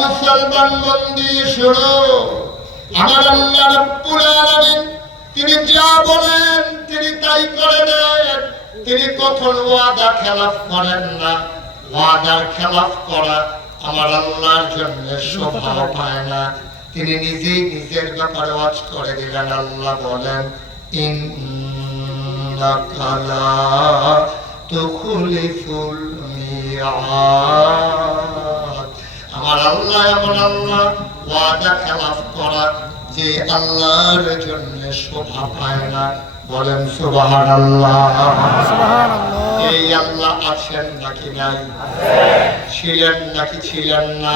মুসলমান বন্দি আমার আল্লাহ রব্বুল তিনি যা বলেন, তিনি তাই করে দেন। তিনি কখন ওয়াদা খেলাফ করেন না। ওয়াদার খেলাফ করা আমার আল্লাহর জন্য শোভা পায় না। তিনি নিজেই নিজের ব্যাপারে ওয়াজ করে দিলেন, আল্লাহ বলেন, ইন্নাকা লা তুখলিফুল মিয়াদ আমার আল্লাহ এমন আল্লাহ ওয়াদা খেলাফ করা যে আল্লাহর জন্য শোভা পায় না। বলেন সুবাহান আল্লাহ এই আল্লাহ আছেন নাকি নাই? ছিলেন নাকি ছিলেন না?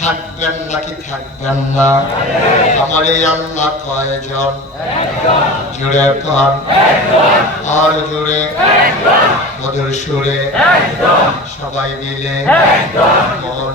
থাকবেন নাকি থাকবেন না? আমার এই আল্লাহ কয়জন? জুড়ে কর আর জুড়ে মধুর সুরে। সবাই মিলে মন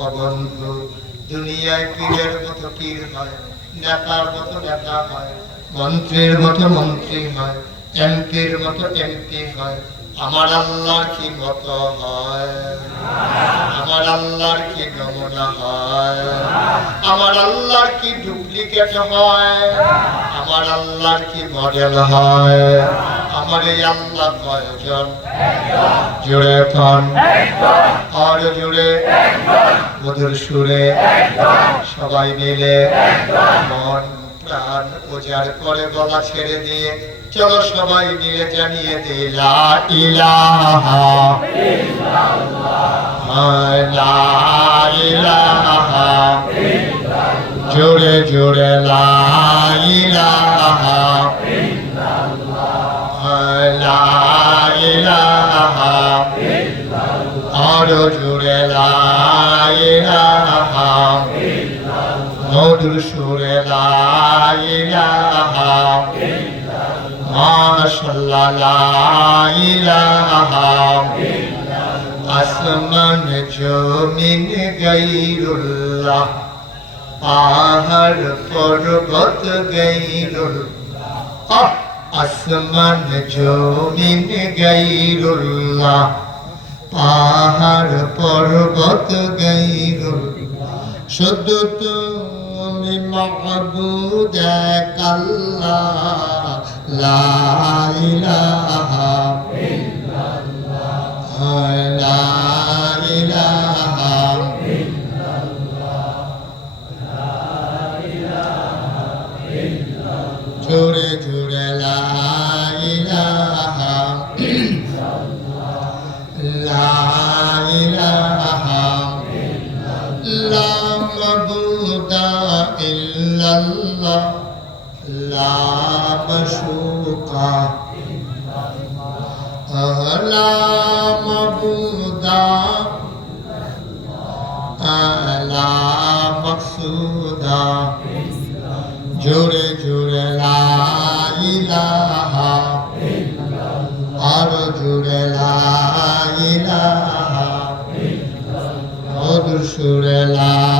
নাই দুনিয়ায় পীরের মতো পীর হয়, নেতার মতো নেতা হয়, মন্ত্রীর মতো মন্ত্রী হয়, এমপির মতো এমপি হয়। আমার আল্লাহর কি মতো হয়? আমার আল্লাহর কি নমুনা হয়? আমার আল্লাহর কি ডুপ্লিকেট হয়? আমার আল্লাহর কি মডেল হয়? আমার এই জুড়ে পান আর জুড়ে মধুর সুরে সবাই মিলে মন, প্রাণ উজাড় করে গলা ছেড়ে দিয়ে চলো সবাই মিলে জানিয়ে দিই লা ইলাহা লা ইলাহা জোরে জোরে লা মধুর সুরে লা ইলাহা মাশাল্লাহ লা ইলাহা আসমান জমিন গাইরুল্লাহ পাহাড় পর্বত গাইরুল্লাহ আসমান জমিন গাইরুল্লাহ পাহাড় পর্বত গাইরুল্লাহ শুধু তুমি মাহবুদ এক আল্লাহ লা ইলাহা লা ইলাহা জোরে জোরে লা ইলাহা লা ইলাহা লা ইল্লাল্লাহ লা মাকসুদা। জোরে জোরে আর জোরে লা ইলাহা। মধুর সুরে লা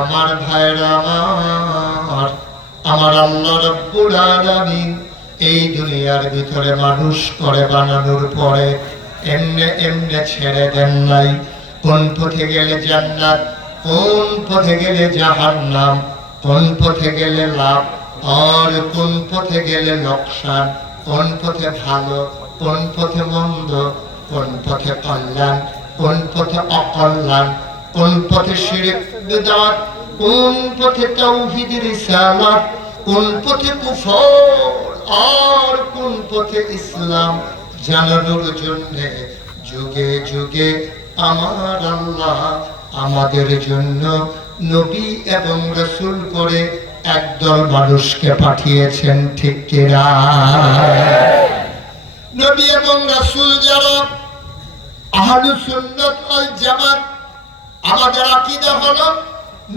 আমার ভাইরা, আমার আমার আল্লাহ রব্বুল আলামিন এই দুনিয়ার ভিতরে মানুষ করে, বানানোর পরে এমনে এমনে ছেড়ে দেন নাই। কোন পথে গেলে জান্নাত, কোন পথে গেলে জাহান্নাম, কোন পথে গেলে লাভ, আর কোন পথে গেলে লোকসান, কোন পথে ভালো, কোন পথে মন্দ, কোন পথে কল্যাণ, কোন পথে অকল্যাণ কোন পথে শিরিক বিদআত কোন পথে তাওহীদ রিসালাত কোন পথে কুফর আর কোন পথে ইসলাম জানানোর জন্য যুগে যুগে আমার আল্লাহ আমাদের জন্য নবী এবং রসুল করে একদল মানুষকে পাঠিয়েছেন ঠিক কিনা? নবী এবং রাসূল যারা আহলু সুন্নাত ওয়াল জামাত আমাদের আকীদা হলো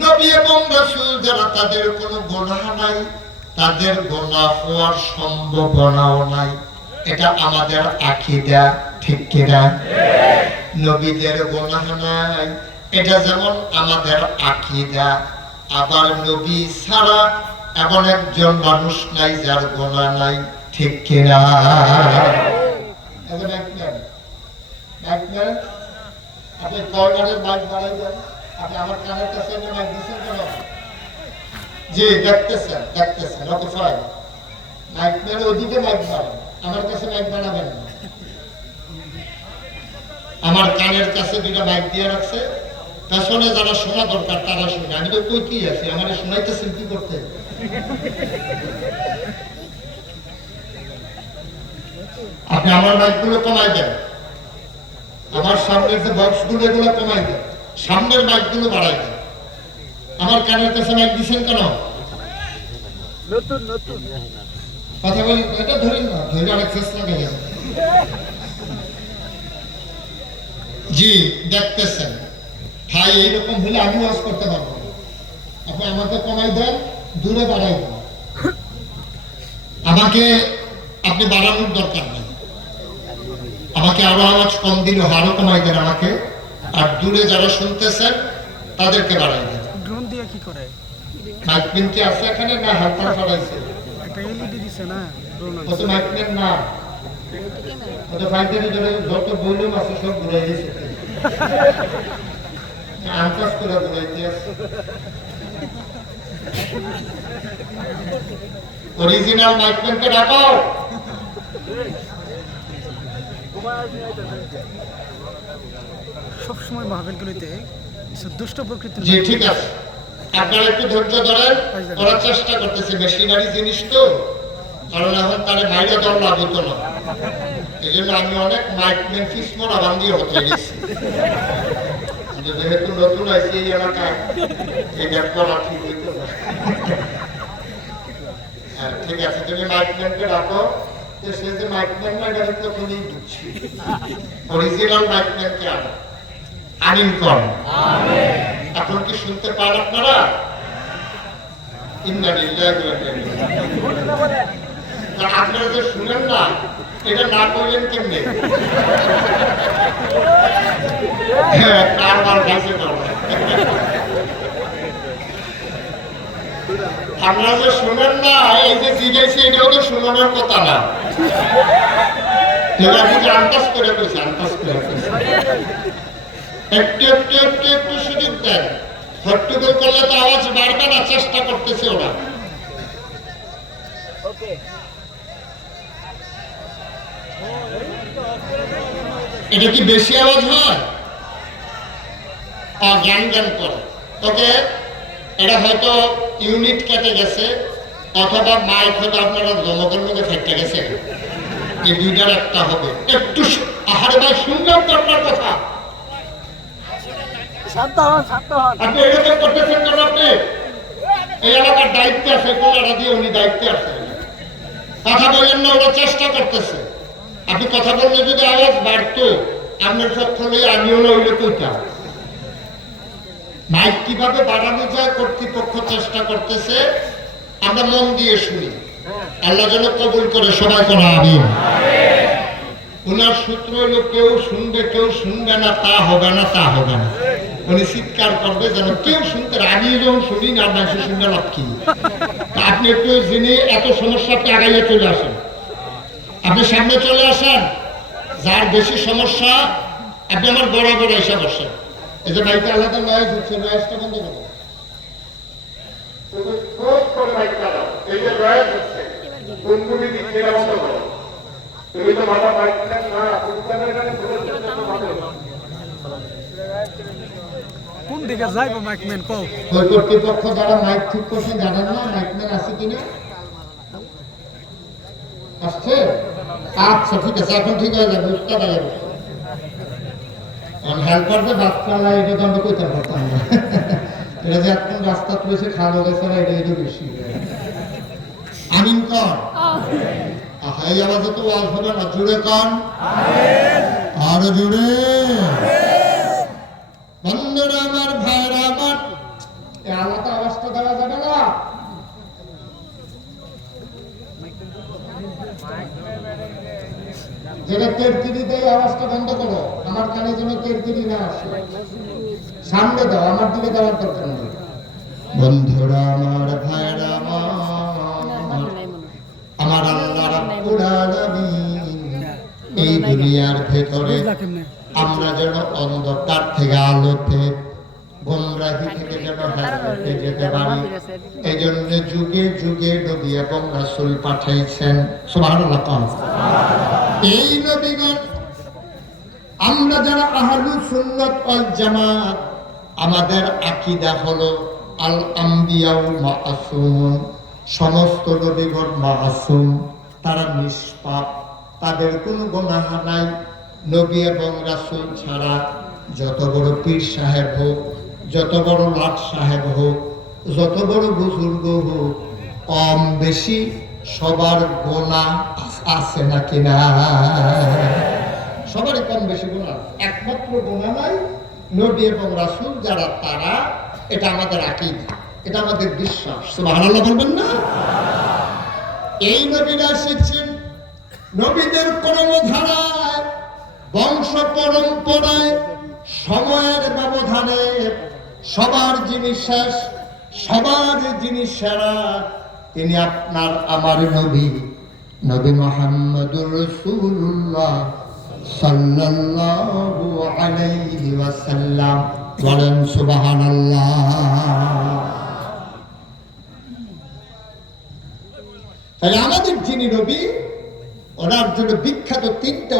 নবী এবং রাসূল যারা তাদের কোনো গুনাহ নাই, তাদের গুনাহ হওয়ার সম্ভাবনাও নাই। এটা আমাদের আকীদা, ঠিক কিনা? নবীদের গুনাহ নাই। এটা যেমন আমাদের আকীদা, আবার নবী ছাড়া এমন একজন মানুষ নাই যার গুনাহ নাই, ঠিক কিনা? এখন একজন একজন আপনি আপনি আমার কানের কাছে দিচ্ছেন কেন? জি, দেখতেছেন দেখতেছেন মেরে ওদিকে আমার কাছে না। আমার কানের কাছে দুইটা মাইক দিয়ে রাখছে, পেছনে যারা শোনা দরকার, তারা শুনে। আমি তো কই কি আছি, আমার শোনাইতেছেন কি করতে? আপনি আমার মাইকগুলো কমাই দেন। আমার সামনের যে বক্সগুলো এগুলো কমাই দেন। সামনের মাইকগুলো বাড়াই দেন। আমার কানের কাছে মাইক দিছেন কেন? কথা বলি এটা ধরেন না ধরে অনেক জি দেখতেছেন। ভাই এইরকম হলে আমি ওয়াজ করতে পারব আপনি আমাকে কমাই দেন দূরে বাড়াই দেন। আমাকে আপনি বাড়ানোর দরকার নেই। আমাকে আরও আওয়াজ কম দিলে আরও কমাই দেন আমাকে। আর দূরে যারা শুনতেছেন তাদেরকে বাড়াই দেন। ড্রোন দিয়ে কি করে? মাইক কি আছে এখানে? না হালকা ছড়াইছে একটা এলইডি দিছে না ড্রোন কত মাইক না। কত ফাইটারি ধরে যত ভলিউম আছে সব ঘুরাই দিয়েছে আন্দাজ করে ঘুরাইতে অরিজিনাল রাখো সবসময় মাহফিলগুলিতে দুষ্ট প্রকৃতির জি ঠিক আছে। আপনারা একটু ধৈর্য ধরেন করার চেষ্টা করতেছি। মেশিনারি জিনিস তো কারণ এখন তারে বাইরে দেওয়া লাভ হতো না। এই জন্য আমি অনেক মাইক মেন ফিস মরা বান্ধিয়ে হতে গেছি। যেহেতু নতুন আছি এই এলাকায় এই ব্যাপ করা ঠিক হইতো না। ঠিক আছে তুমি মাইক ম্যানকে ডাকো। যে সে যে না তো অরিজিনাল আনো? কর এখন কি শুনতে পান আপনারা? আপনারা যে শুনেন না এটা না করলেন কেমনে? হ্যাঁ, কারবার গাছে করবে। আপনারা যে শুনেন না এই যে জিজ্ঞেস এটাও তো শোনানোর কথা না। এবার আপনি আন্দাজ করে কইছে আন্দাজ করে একটু একটু একটু একটু সুযোগ দেন। হট্টগোল করলে তো আওয়াজ বাড়বে না চেষ্টা করতেছে ওরা। এটা কি বেশি আওয়াজ হয়? জ্ঞান জ্ঞান করে। ওকে এটা হয়তো ইউনিট কেটে গেছে অথবা মাইক হয়তো আপনারা জমকের মধ্যে ফেটে গেছে। এই দুইটার একটা হবে। একটু আহারে ভাই শুনলাম তো আপনার কথা। আপনি এরকম করতেছেন কেন আপনি? এই এলাকার দায়িত্বে আছে কোলারা দিয়ে উনি দায়িত্বে আছে। কথা বললেন না ওরা চেষ্টা করতেছে। আপনি কথা বললে যদি আওয়াজ বাড়তো আপনার পক্ষ লইয়া আমিও নইলে কইতাম। মাইক কীভাবে বাড়ানো যায় কর্তৃপক্ষ চেষ্টা করতেছে, আমরা মন দিয়ে শুনি। আল্লাহ যেন কবুল করে সবাই করা ওনার সূত্র হলো, কেউ শুনবে কেউ শুনবে না, তা হবে না, তা হবে না। উনি চিৎকার করবে যেন কেউ শুনতে আমি যখন শুনি না মানুষ শুনতে লাভ কি? আপনি একটু জেনে এত সমস্যা আপনি আগাইয়ে চলে আসেন। আপনি সামনে চলে আসেন, যার বেশি সমস্যা, আপনি আমার বরাবর এসে বসেন। এই যে বাইকে আলাদা নয়েজ হচ্ছে নয়েজটা বন্ধ করো তুমি খুব করে বাইক চালাও এই যে নয়েজ হচ্ছে গুনগুনি দিচ্ছে এটা বন্ধ করো। তুমি তো ভালো বাইক না তুমি এখানে ঘুরে ঘুরে তো ভালো কোন দিকে যাইবো মাইকম্যান কও? ওই কর্তৃপক্ষ যারা মাইক ঠিক করছে জানেন না মাইকম্যান আছে কিনা? আসছে? আচ্ছা ঠিক আছে এখন ঠিক হয়ে যাবে আগে কারণ হেল্পার যে বাস এটা তো আমরা কইতে পারতাম না। এটা যে এখন রাস্তা তুলেছে খাওয়া গেছে না এটা একটু বেশি। আমিন কর। এই আওয়াজে তো ওয়াজ হবে না জুড়ে কন। আরও জুড়ে বন্ধুরা আমার ভাইরা আমার। এই আলাদা অবস্থা দেওয়া যাবে না। যেটা তেরতিরি দেয় আওয়াজটা বন্ধ করো। আমার কানে যেন তেরতিরি না আসে। সামনে দাও, আমার দিকে দেওয়ার দরকার নেই। বন্ধুরা আমার, ভাইরা আমার আল্লাহ এই দুনিয়ার ভেতরে আমরা যেন অন্ধকার থেকে আলোতে গোমরাহি থেকে যেন হেদায়েতে যেতে পারি। এই জন্য যুগে যুগে নবী এবং রাসূল পাঠাইছেন সুবহানাল্লাহ এই নবীগণ আমরা যারা আহলু সুন্নাত ওয়াল জামাত, আমাদের আকীদা হলো আল আম্বিয়াউ মাসুমুন সমস্ত নবীগণ মাসুম তারা নিষ্পাপ, তাদের কোনো গুনাহ নাই। নবী এবং রাসূল ছাড়া যত বড় পীর সাহেব হোক, যত বড় লাট সাহেব হোক, যত বড় বুজুর্গ হোক, কম বেশি সবার গোনা আছে নাকি না সবারই কম বেশি গোনা একমাত্র গোনা নাই নবী এবং রাসূল যারা তারা, এটা আমাদের আকীদা, এটা আমাদের বিশ্বাস। সুবহানাল্লাহ বলবেন না? এই নবীরা এসেছেন নবীদের কর্মধারায়, বংশ পরম্পরায়, সময়ের ব্যবধানে। সবার জিনিস শেষ, সবার জিনিস সেরা, তিনি আপনার আমার নবী নবী মোহাম্মদুর রাসূলুল্লাহ। সাল্লাল্লাহু আলাইহি ওয়াসাল্লাম বলেন সুবহানাল্লাহ। তাহলে আমাদের যিনি নবী ওনার জন্য বিখ্যাত তিনটা